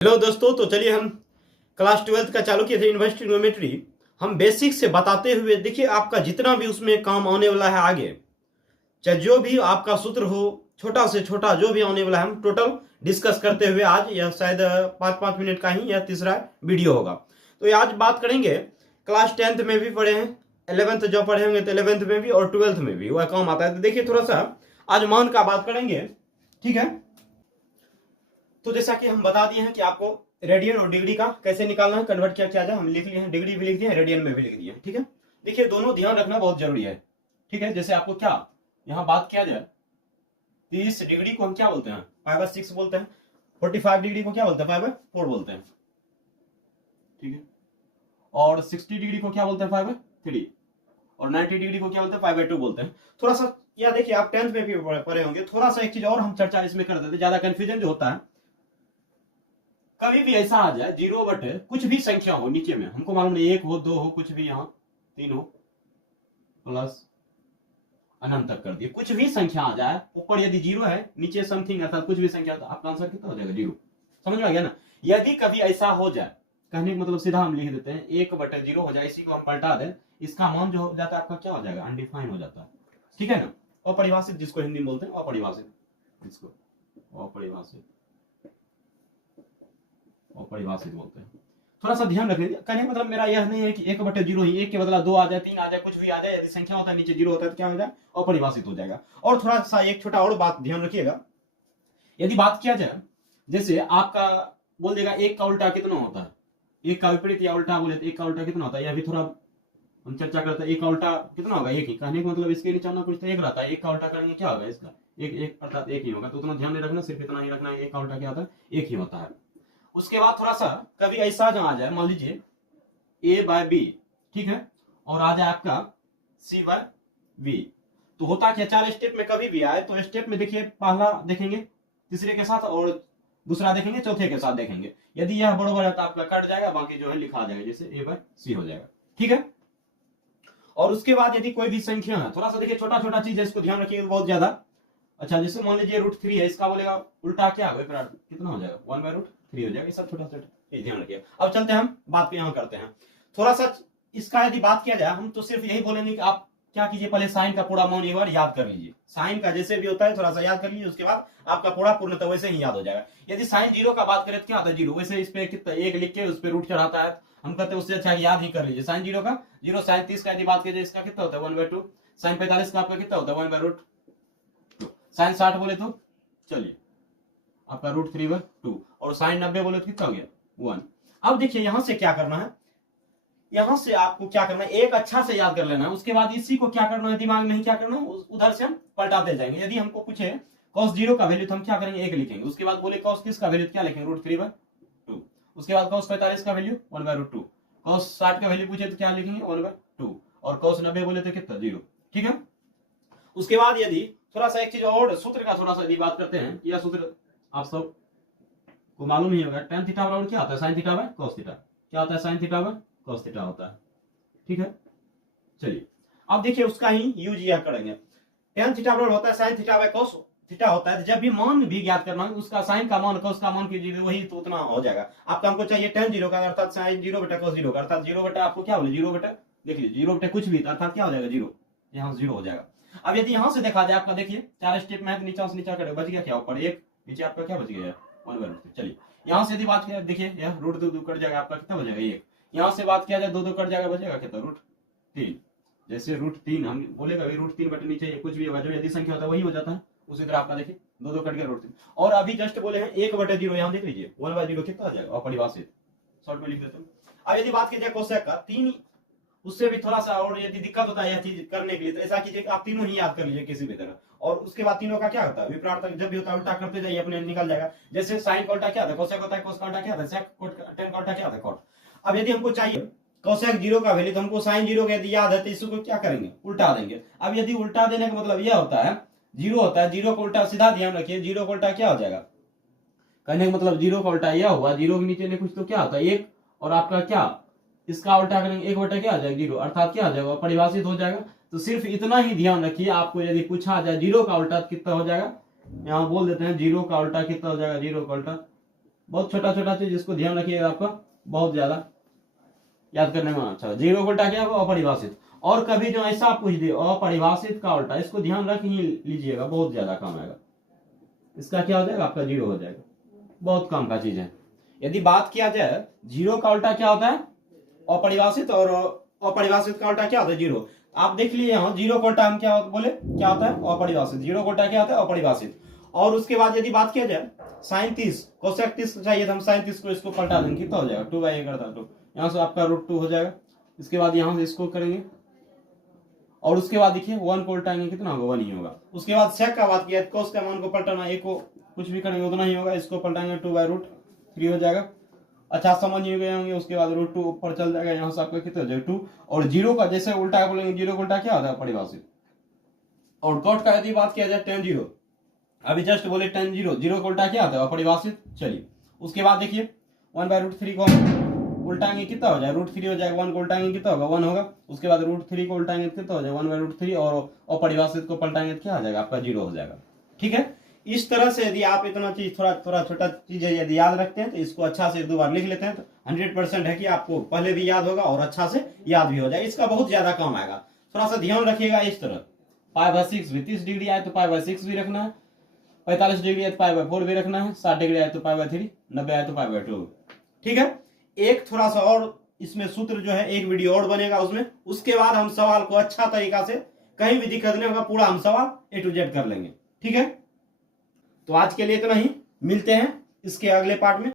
Hello दोस्तों, तो चलिए हम क्लास 12th का चालू किए थे इन्वर्स ट्रिग्नोमेट्री। हम बेसिक से बताते हुए देखिए आपका जितना भी उसमें काम आने वाला है आगे, चाहे जो भी आपका सूत्र हो, छोटा से छोटा जो भी आने वाला है, हम टोटल डिस्कस करते हुए आज यह शायद 5-5 मिनट का ही यह तीसरा वीडियो होगा। तो ये आज बात करेंगे, क्लास 10th में भी पढ़े हैं, 11th जब पढ़े होंगे तो 11th में भी और 12th में भी वह काम आता है। तो देखिए थोड़ा सा आज मान का बात करेंगे, ठीक है। तो जैसा कि हम बता दिए हैं कि आपको रेडियन और डिग्री का कैसे निकालना है, कन्वर्ट किया जाए, हम लिख लिए हैं, डिग्री भी लिख दिए, रेडियन में भी लिख दिए, ठीक है। देखिए दोनों ध्यान रखना बहुत जरूरी है, ठीक है। जैसे आपको क्या यहां बात किया जाए, 30 डिग्री को हम क्या बोलते हैं, 5/6 बोलते हैं। 45 डिग्री को क्या बोलते हैं, 5/4 बोलते हैं, ठीक है। और 60 डिग्री को क्या बोलते हैं, 5/3। और 90 डिग्री को क्या बोलते हैं, 5/2 बोलते हैं। थोड़ा सा या देखिए आप 10th में भी पढ़े होंगे, थोड़ा सा एक चीज और हम चर्चा इसमें कर देते, ज्यादा कंफ्यूजन जो होता है, कभी भी ऐसा आ जाए 0 कुछ भी संख्या हो नीचे में, हमको मालूम नहीं 1 हो 2 हो कुछ भी, यहाँ 3 हो प्लस अनंत तक कर दिए, कुछ भी संख्या आ जाए, ऊपर यदि 0 है नीचे समथिंग अर्थात कुछ भी संख्या, तो आपका आंसर कितना हो जाएगा, 0। समझ में आ गया ना। यदि कभी ऐसा हो जाए, कहने का मतलब सीधा हम लिख देते हैं 1/0 हो जाए, इसी को हम पलटा दें, इसका मान जो हो जाता है आपका क्या हो जाएगा, अनडिफाइन हो जाता है, ठीक है ना। अपरिभाषित जिसको हिंदी में बोलते हैं, अपरिभाषित, जिसको अपरिभाषित परिभाषित बोलते हैं। थोड़ा सा ध्यान रखें, कहने का मतलब मेरा यह नहीं है कि 1/0 ही, 1 के बदला 2 आ जाए, 3 आ जाए, कुछ भी आ जाए, यदि संख्या होता है नीचे 0 होता है तो क्या हो जाए, अपरिभाषित हो जाएगा। और थोड़ा सा एक छोटा और बात ध्यान रखिएगा, यदि बात किया जाए, जैसे आपका बोल देगा 1 का उल्टा कितना होता है, 1 का विपरीत या उल्टा बोले तो 1 का उल्टा कितना होता है, यह भी थोड़ा हम चर्चा करते हैं। 1 का उल्टा कितना होगा, 1 ही। कहने का मतलब इसके नीचे कुछ तो 1 रहता है, 1 का उल्टा करेंगे क्या होगा, इसका 1 अर्थात 1 ही होगा। तो उतना ध्यान नहीं रखना, सिर्फ इतना ही रखना है, 1 का उल्टा क्या होता है, 1 ही होता है। उसके बाद थोड़ा सा कभी ऐसा जहां आ जाए, मान लीजिए A/B, ठीक है, और आ जाए आपका C/B, तो होता क्या, 4 स्टेप में कभी भी आए तो स्टेप में देखिए पहला देखेंगे तीसरे के साथ, और दूसरा देखेंगे चौथे के साथ देखेंगे। यदि यह बराबर है तो आपका कट जाएगा, बाकी जो है लिखा जाएगा, जैसे A/C हो जाएगा, ठीक है। और उसके बाद यदि कोई भी संख्या है, थोड़ा सा देखिए छोटा छोटा चीज है, इसको ध्यान रखिए बहुत ज्यादा। अच्छा, जैसे मान लीजिए √3 है, इसका बोलेगा उल्टा क्या होगा, कितना हो जाएगा, 1/√3 हो जाएगा। ये सब छोटा छोटा ध्यान रखिए। अब चलते हैं हम बात पे यहाँ करते हैं थोड़ा सा इसका। यदि बात किया जाए, हम तो सिर्फ यही बोलेंगे कि आप क्या कीजिए, पहले साइन का पूरा मान एक बार याद कर लीजिए, साइन का जैसे भी होता है थोड़ा सा याद कर लीजिए, उसके बाद आपका पूरा पूर्णतः वैसे ही याद हो जाएगा। यदि साइन 0 का बात करें तो क्या होता है, 0, वैसे इस पे कितना 1 लिख के उस पर रूट चढ़ाता है, हम कहते हैं उससे अच्छा याद ही कर लीजिए। साइन 0 का 0, साइन 30 का यदि बात की जाए, इसका कितना होता है, 1/2। साइन 45 का आपका कितना होता है, 1/√2। साइन 60 बोले तो चलिए आपका √3/2, और साइन 90 बोले तो कितना हो गया, 1। अब देखिए यहां से क्या करना है, यहां से आपको क्या करना है, एक अच्छा से याद कर लेना है। उसके बाद इसी को क्या करना है, दिमाग में ही क्या करना है, उधर से हम पलटाते जाएंगे। यदि हमको पूछे cos 0 का वैल्यू, तो हम क्या करेंगे, 1 लिखेंगे। उसके बाद बोले cos 30 का वैल्यू क्या लिखेंगे, √3/2। उसके बाद cos 45 का वैल्यू 1/√2। cos 60 का वैल्यू पूछे तो क्या लिखेंगे, 1/2। और cos 90 बोले तो कितना, 0, ठीक है। उसके बाद यदि थोड़ा सा एक चीज और सूत्र का थोड़ा सा यदि बात करते हैं, यह सूत्र आप सब को मालूम ही होगा, tan थीटा बराबर क्या होता है, sin थीटा cos थीटा। क्या होता है, sin थीटा cos थीटा होता है, ठीक है। चलिए अब देखिए उसका ही यूज यह करेंगे। tan थीटा बराबर होता है sin थीटा cos थीटा होता है। जब भी मान भी ज्ञात करना है, उसका साइन का मान cos का मान कीजिए, वही तो उतना हो जाएगा। आपका हमको चाहिए tan 0 का अर्थात sin 0/cos 0 का, अर्थात 0 आपको क्या बोले, 0 देख लीजिए 0 कुछ भी अर्थात क्या हो जाएगा, 0, यहाँ 0 हो जाएगा। अब यदि यहां से देखा जाए, आपका देखिए 4 स्टेप में है, तो नीचा से नीचा करेगा, बच गया क्या, ऊपर 1, नीचे आपका क्या बच गया, 1/√3। चलिए यहां से यदि बात किया, देखिए यह √2 कट जाएगा, आपका कितना बचेगा, 1। यहां से बात किया जाए 2 कट जाएगा, बचेगा कितना, √3। जैसे √3 हम बोलेगा √3 बटे नीचे कुछ भी होगा, जो यदि संख्या होता है वही हो जाता है। उसी तरह आपका देखिए 2 कट गया, √3। और अभी जस्ट बोले हैं 1/0, यहाँ देख लीजिए 1/0 कितना आ जाएगा, अपरिभाषित, शॉर्ट में लिख देते हैं। अब यदि बात की जाए कोसेक का 3, उससे भी थोड़ा सा और यदि दिक्कत होता है यह चीज करने के लिए, तो ऐसा कीजिए कि आप तीनों ही याद कर लीजिए किसी भी तरह। और उसके बाद तीनों का क्या होता है, विपरीत जब भी होता है उल्टा करते जाइए, अपने निकल जाएगा। जैसे साइन का उल्टा क्या होता है, कोसेक होता है, कोस का उल्टा क्या होता है, सेक, टेन का उल्टा क्या होता है, कॉट। अब यदि हमको चाहिए कोसेक 0 का वैल्यू, तो हमको साइन 0 का यदि याद है तो इसको क्या करेंगे, उल्टा देंगे। अब यदि उल्टा देने का मतलब यह होता है, 0 होता है, 0 को उल्टा, सीधा ध्यान रखिए, 0 को उल्टा क्या हो जाएगा, कहने का मतलब 0 का उल्टा यह हुआ, 0 के नीचे ने कुछ तो क्या होता है, 1, और आपका क्या, इसका उल्टा करेंगे 1 क्या आ जाएगा, 0, अर्थात क्या आ जाएगा, परिभाषित हो जाएगा। तो सिर्फ इतना ही ध्यान रखिए, आपको यदि पूछा जाए 0 का उल्टा कितना हो जाएगा, यहाँ बोल देते हैं 0 का उल्टा कितना हो जाएगा, 0 का उल्टा बहुत छोटा छोटा चीज, इसको ध्यान रखिएगा, आपका बहुत ज्यादा याद करने में अच्छा। जीरो का उल्टा क्या होगा? अपरिभाषित। और कभी जो ऐसा पूछ दे अपरिभाषित का उल्टा, इसको ध्यान रख ही लीजिएगा, बहुत ज्यादा काम आएगा। इसका क्या हो जाएगा? आपका जीरो हो जाएगा, बहुत काम का चीज है। यदि बात किया जाए जीरो का उल्टा क्या होता है? अपरिभाषित, और अपरिभाषित का उल्टा क्या होता है? जीरो। आप देख लिए यहाँ जीरो का उल्टा हम क्या बोले, क्या होता है? अपरिभाषित। जीरो का उल्टा क्या होता है? अपरिभाषित। और उसके बाद यदि बात किया जाए साइन 30 कोसेक 30 चाहिए तो हम साइन 30 को इसको पलटा देंगे, कितना हो जाएगा? 2/a करता तो यहाँ से आपका √2 हो जाएगा। इसके बाद यहाँ से इसको करेंगे, और उसके बाद देखिए 1 को उल्टाएंगे, कितना होगा? 1 ही होगा। उसके बाद सेक का बात किया, कोस का मान को पलटाना, a को कुछ भी करेंगे उतना ही होगा, इसको पलटाएंगे 2/√3 हो जाएगा। अच्छा समझ गए होंगे। उसके बाद √2 ऊपर चल जाएगा, यहाँ से आपका कितना हो जाएगा? 2। और जीरो का जैसे उल्टा बोलेंगे, जीरो का उल्टा क्या होता है? परिभाषित। और कॉट का यदि बात किया जाए tan 0, अभी जस्ट बोले tan 0, जीरो का उल्टा क्या होता है? अपरिभाषित। चलिए उसके बाद देखिए 1/√3 को उल्टाएंगे, कितना हो जाएगा? √3 हो जाएगा। 1 को उल्टाएंगे, कितना होगा? 1 होगा। उसके बाद √3 को उल्टाएंगे, कितना हो जाएगा? 1/√3। और अपरिभाषित को पलटाएंगे, क्या हो जाएगा? आपका 0 हो जाएगा। ठीक है। इस तरह से यदि आप इतना चीज थोड़ा थोड़ा छोटा चीज यदि याद रखते हैं तो इसको अच्छा से 2 बार लिख लेते हैं तो 100% है कि आपको पहले भी याद होगा और अच्छा से याद भी हो जाएगा। इसका बहुत ज्यादा काम आएगा। थोड़ा सा ध्यान रखिएगा। इस तरह π/6 भी 30 डिग्री आए तो π/6 भी रखना है, 45 डिग्री आए तो π/4 भी रखना है, 60 डिग्री आए तो π/3, 90 आए तो π/2। ठीक है। एक थोड़ा सा और इसमें सूत्र जो है, एक वीडियो और बनेगा उसमें, उसके बाद हम सवाल को अच्छा तरीका से कहीं भी दिक्कत नहीं होगा, पूरा हम सवाल A to Z कर लेंगे। ठीक है। तो आज के लिए इतना ही, मिलते हैं इसके अगले पार्ट में।